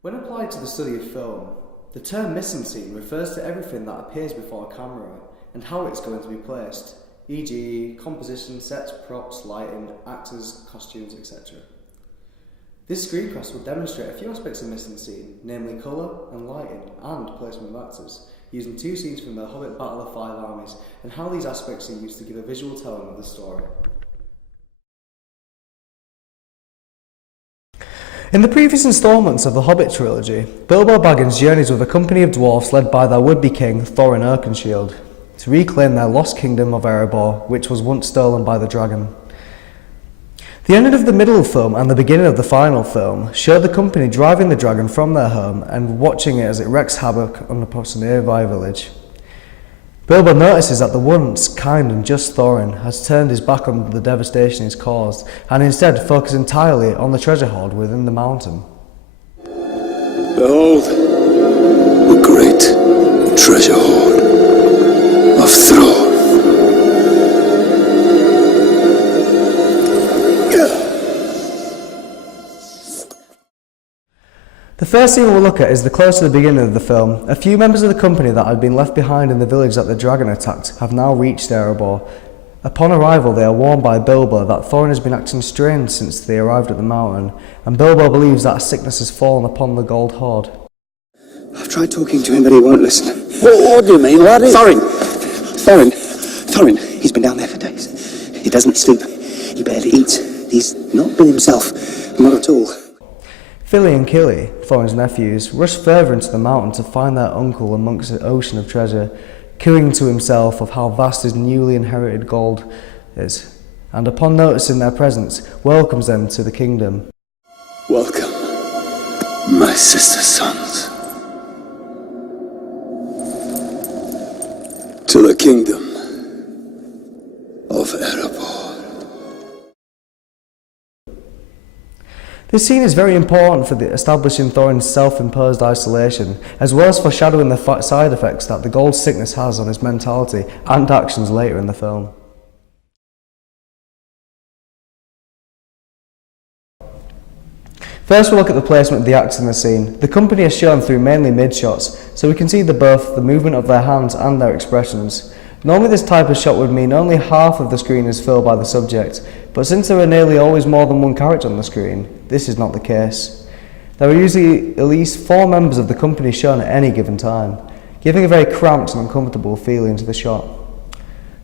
When applied to the study of film, the term mise-en-scene refers to everything that appears before a camera and how it's going to be placed, e.g. composition, sets, props, lighting, actors, costumes, etc. This screencast will demonstrate a few aspects of mise-en-scene, namely colour and lighting and placement of actors, using two scenes from the Hobbit Battle of Five Armies and how these aspects are used to give a visual telling of the story. In the previous instalments of the Hobbit trilogy, Bilbo Baggins journeys with a company of dwarfs led by their would-be king, Thorin Oakenshield, to reclaim their lost kingdom of Erebor, which was once stolen by the dragon. The end of the middle film and the beginning of the final film show the company driving the dragon from their home and watching it as it wreaks havoc on a nearby village. Bilbo notices that the once kind and just Thorin has turned his back on the devastation he's caused and instead focuses entirely on the treasure hoard within the mountain. Behold, the great treasure hoard of Thorin. The first scene we'll look at is close to the beginning of the film. A few members of the company that had been left behind in the village that the dragon attacked have now reached Erebor. Upon arrival, they are warned by Bilbo that Thorin has been acting strange since they arrived at the mountain, and Bilbo believes that a sickness has fallen upon the gold hoard. I've tried talking to him, but he won't listen. What do you mean, laddie? Thorin, he's been down there for days. He doesn't sleep. He barely eats. He's not been himself. Not at all. Philly and Killy, Thorin's nephews, rush further into the mountain to find their uncle amongst an ocean of treasure, cooing to himself of how vast his newly inherited gold is, and upon noticing their presence, welcomes them to the kingdom. Welcome, my sister's sons, to the kingdom of Erebor. This scene is very important for establishing Thorin's self-imposed isolation, as well as foreshadowing the side effects that the gold sickness has on his mentality and actions later in the film. First we'll look at the placement of the actors in the scene. The company is shown through mainly mid-shots, so we can see both the movement of their hands and their expressions. Normally this type of shot would mean only half of the screen is filled by the subject, but since there are nearly always more than one character on the screen, this is not the case. There are usually at least 4 members of the company shown at any given time, giving a very cramped and uncomfortable feeling to the shot.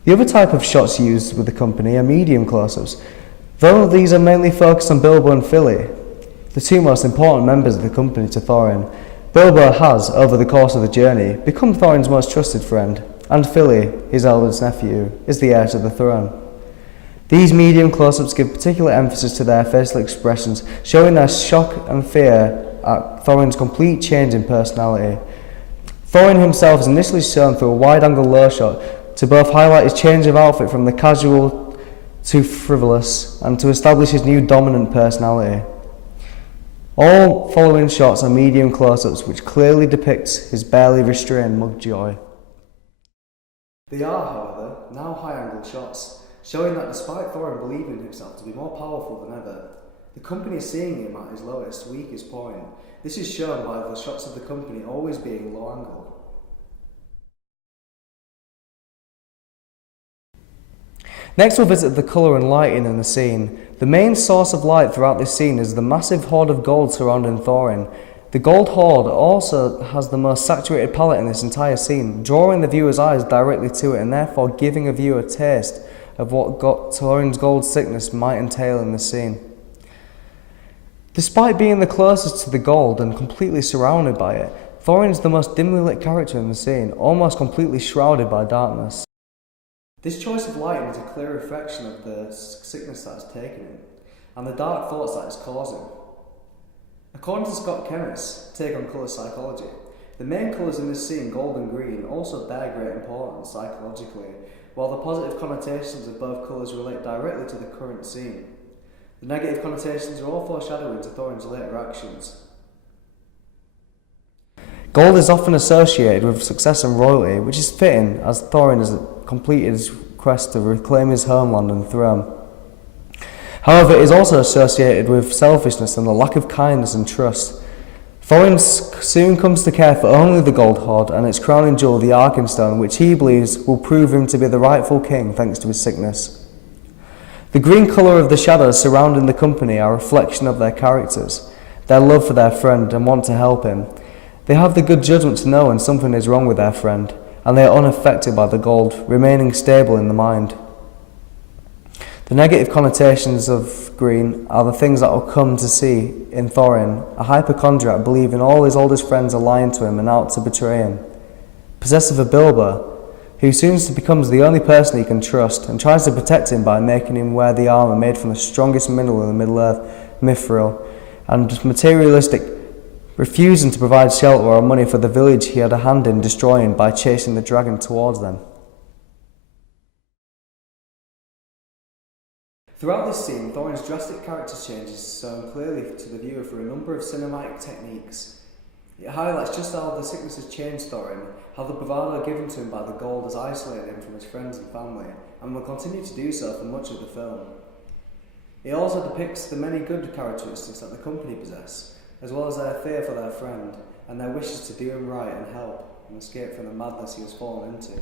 The other type of shots used with the company are medium close-ups, though these are mainly focused on Bilbo and Philly, the two most important members of the company to Thorin. Bilbo has, over the course of the journey, become Thorin's most trusted friend, and Philly, his eldest nephew, is the heir to the throne. These medium close-ups give particular emphasis to their facial expressions, showing their shock and fear at Thorin's complete change in personality. Thorin himself is initially shown through a wide-angle low shot to both highlight his change of outfit from the casual to frivolous, and to establish his new dominant personality. All following shots are medium close-ups which clearly depicts his barely restrained mug joy. They are, however, now high-angle shots, showing that despite Thorin believing himself to be more powerful than ever, the company is seeing him at his lowest, weakest point. This is shown by the shots of the company always being low-angle. Next we'll visit the colour and lighting in the scene. The main source of light throughout this scene is the massive hoard of gold surrounding Thorin. The gold hoard also has the most saturated palette in this entire scene, drawing the viewer's eyes directly to it and therefore giving a viewer a taste of what Thorin's gold sickness might entail in this scene. Despite being the closest to the gold and completely surrounded by it, Thorin is the most dimly lit character in the scene, almost completely shrouded by darkness. This choice of lighting is a clear reflection of the sickness that has taken him, and the dark thoughts that it's causing. According to Scott Kenneth's take on colour psychology, the main colours in this scene, gold and green, also bear great importance psychologically, while the positive connotations of both colours relate directly to the current scene. The negative connotations are all foreshadowing to Thorin's later actions. Gold is often associated with success and royalty, which is fitting as Thorin has completed his quest to reclaim his homeland and throne. However, it is also associated with selfishness and the lack of kindness and trust. Thorin soon comes to care for only the gold hoard and its crowning jewel, the Arkenstone, which he believes will prove him to be the rightful king thanks to his sickness. The green colour of the shadows surrounding the company are a reflection of their characters, their love for their friend and want to help him. They have the good judgment to know when something is wrong with their friend, and they are unaffected by the gold, remaining stable in the mind. The negative connotations of green are the things that will come to see in Thorin, a hypochondriac believing all his oldest friends are lying to him and out to betray him. Possessive of Bilbo, who soon becomes the only person he can trust and tries to protect him by making him wear the armour made from the strongest mineral in the Middle-earth, mithril, and materialistic, refusing to provide shelter or money for the village he had a hand in destroying by chasing the dragon towards them. Throughout this scene, Thorin's drastic character change is shown clearly to the viewer through a number of cinematic techniques. It highlights just how the sickness has changed Thorin, how the bravado given to him by the gold has isolated him from his friends and family, and will continue to do so for much of the film. It also depicts the many good characteristics that the company possess, as well as their fear for their friend, and their wishes to do him right and help, and escape from the madness he has fallen into.